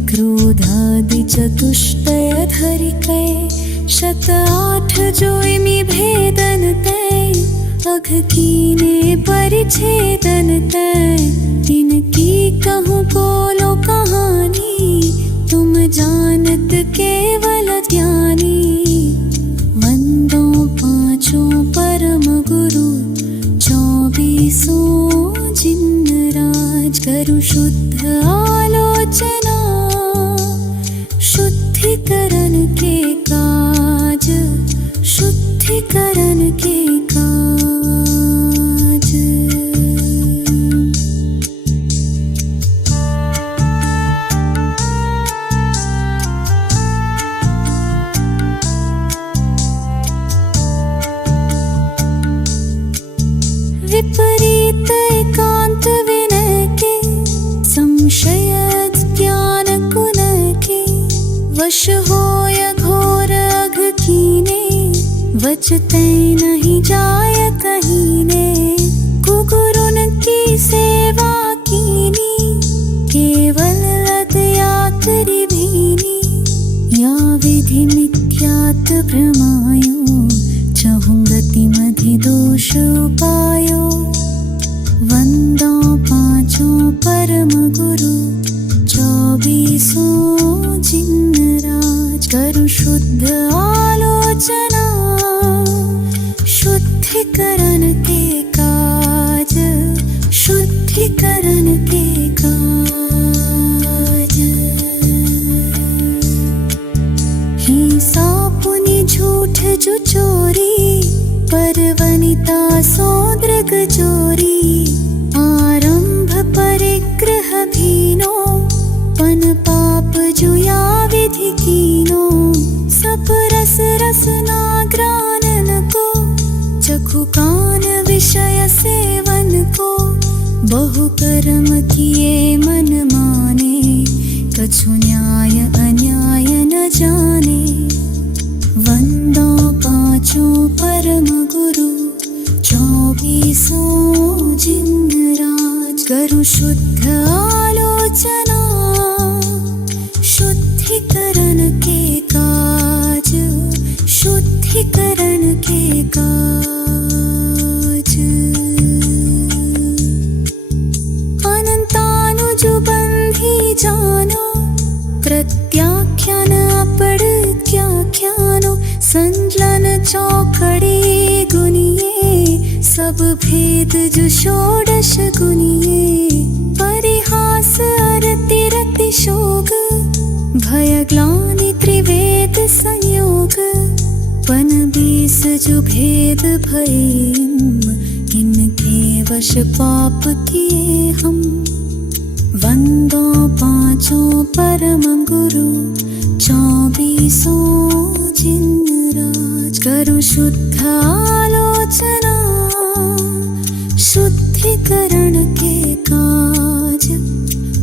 क्रोधादि चतुष्टय धरिकै। 108 जोइमि भेदन तै, अघ कीने परिच्छेदन तै। तिनकी कहूँ बोलो कहानी, तुम जानत केवल ज्ञानी। वंदो पाचों परम गुरु, 24 जिनराज। करु शुद्ध आलोचना, शुद्धिकरण के हो या घोर अघ कीने, बचते नहीं जाय कहीने। कुकुरुन की सेवा कीनी, केवल लद यात्री भीनी। या विधि मिथ्यात् भ्रमायो, चहुंगति मधि दोष उपायो। वंदो पांचों परम गुरु, 24 जिनराज। करु शुद्ध आलोचना, शुद्धिकरण के काज, शुद्धिकरण के काज। हिंसा पुनि झूठ जो चोरी, पर वनिता सौद्रग चोरी। आरंभ परिग्रह भीनो, पन पाप जुया विधि कीनो। सब रस रसना ग्रानन को, चखु कान विषय सेवन को। बहु कर्म किए मन माने, कछु न्याय अन्याय न जाने। वंदो पांचों परम गुरु, 24 जिनराज। करु शुद्ध आलोचना, शुद्धिकरण के काज, शुद्धिकरण के काज। अनंतानुज बंधी जानो, प्रत्याख्यान अपड़त्याख्यानो। संजलन चौकड़ी गुनिये, सब भेद जो षोडश गुनिये। परिहास अरति रति शोक, भय ग्लानि त्रिवेद संयोग। पन 20 जो भेद भये, इनके वश पाप किए हम। वंदो पांचों परम गुरु, 24 जिनराज। करु शुद्ध आलोचना, शुद्धिकरण के काज,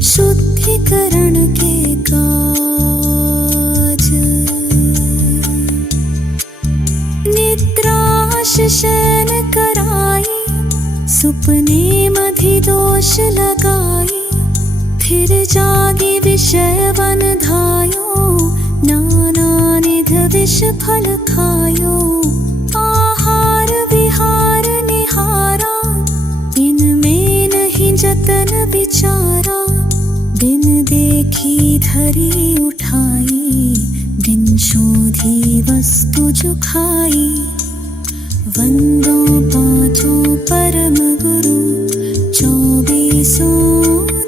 शुद्धिकरण के काज। निद्राश शयन कराई, सुपने मधि दोष लगाई। फिर जागी विषय वन धायो, नाना निध विष फल खायो। आहार विहार निहारा, इनमें नहीं जतन विचारा। बिन देखी धरी उठाई, बिन शोधी वस्तु जो खाई। वंदो पांचों परम गुरु, 24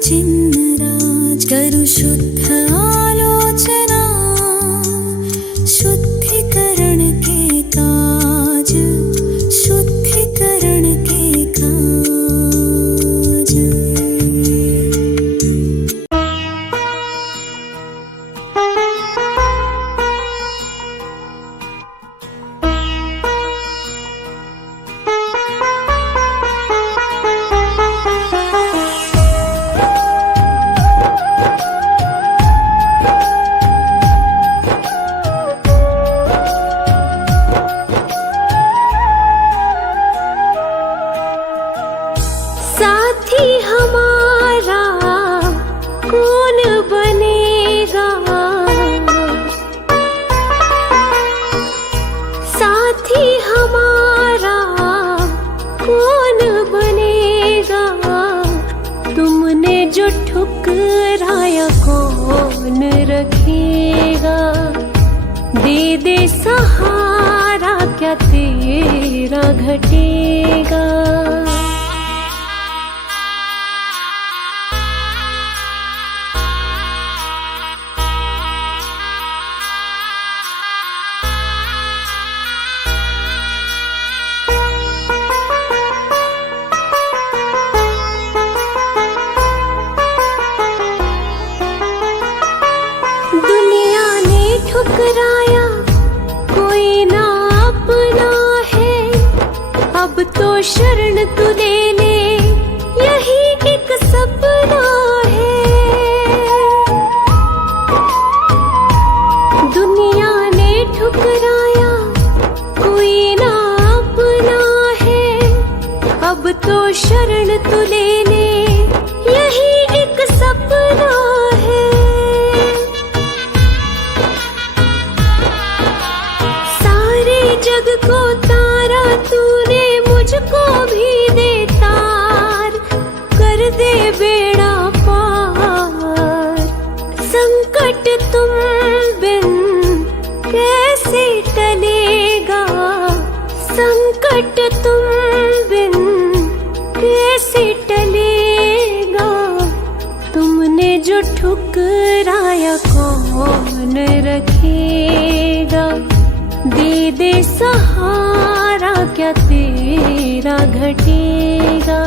जिनराज। करु शुद्ध आलोचना, शुद्धिकरण के काज, शुद्धिकरण के काज। सहारा क्या तेरा घटेगा। दुनिया ने ठुकराया कोई ना अपना है, अब तो शरण तू ले ले यही एक सपना है। को तारा तूने मुझको भी दे तार, कर दे बेड़ा पार। संकट तुम बिन कैसे टलेगा, संकट तुम बिन कैसे टलेगा। तुमने जो ठुकराया कौन रखेगा, दे दे सहारा क्या तेरा घटेगा।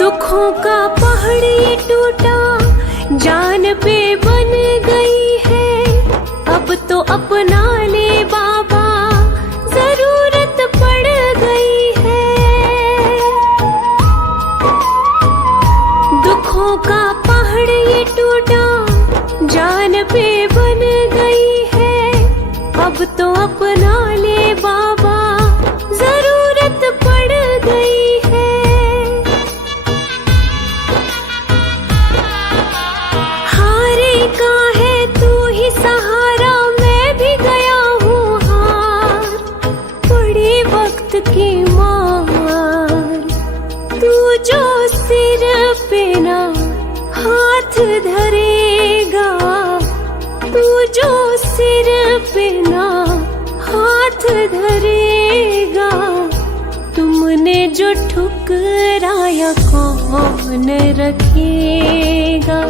दुखों का पहाड़ ये टूटा, जान पे बन गई है। अब तो अपना ले बाबा, जरूरत पड़ गई है। दुखों का पहाड़ ये टूटा, जान पे बन गई है। अब तो अपना ले बाबा, जरूरत पड़ गई है। का है तू ही सहारा, मैं भी गया हूँ हार। पड़ी वक्त की मार, तू जो सिर पे ना हाथ धरेगा, तू जो सिर पे ना हाथ धरेगा। तुमने जो ठुकराया कौन रखेगा,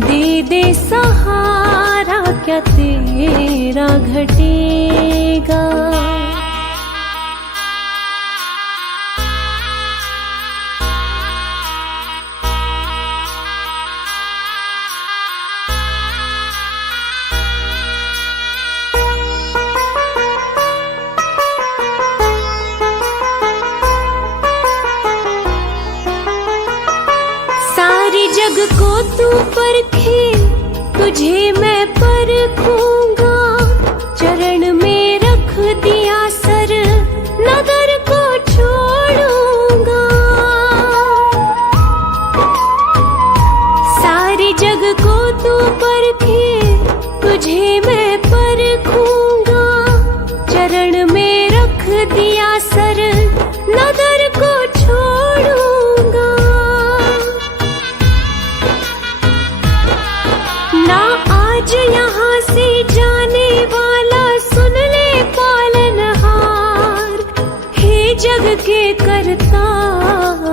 दे दे सहारा क्या तेरा घटेगा। सारी जग को तू परखे, तुझे मैं परखूंगा। चरण में रख दिया सर, नदर को छोड़ूंगा। सारी जग को तू परखे, तुझे मैं परखूंगा। चरण में रख दिया सर, नदर को छोड़ूंगा। ना आज यहाँ से जाने वाला, सुन ले पालनहार। हे जग के करतार,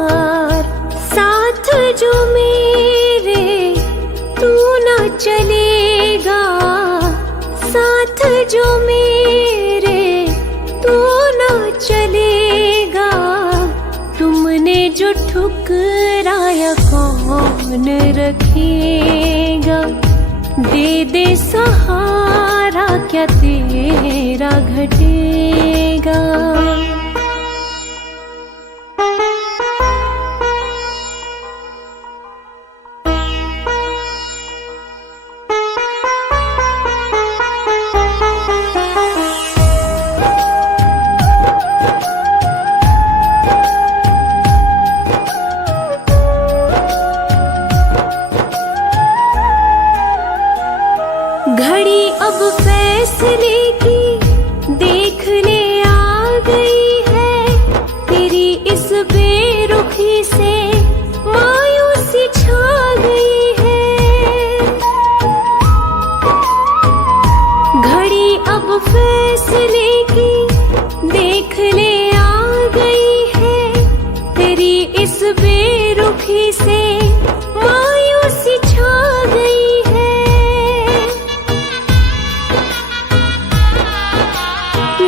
साथ जो मेरे तू ना चलेगा, साथ जो मेरे तू ना चलेगा। तुमने जो ठुकराया कौन रखेगा, दे दे सहारा क्या तेरा घटेगा। घड़ी अब फैसले की देखने आ गई है। तेरी इस बेरुखी से मायूसी छा गई है। घड़ी अब फैसले की देखने आ गई है। तेरी इस बेरुखी से मायूसी छा गई है।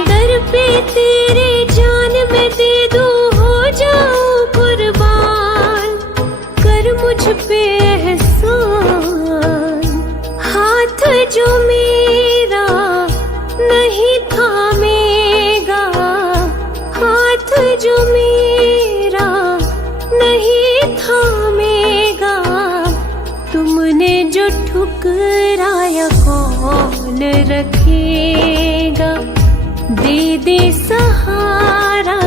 दर पे तेरे जान में दे दूं, हो जाऊं कुर्बान। कर मुझ पे एहसान, हाथ जो मेरा नहीं थामेगा, हाथ जो मेरा नहीं था न रखेगा, दे दे सहारा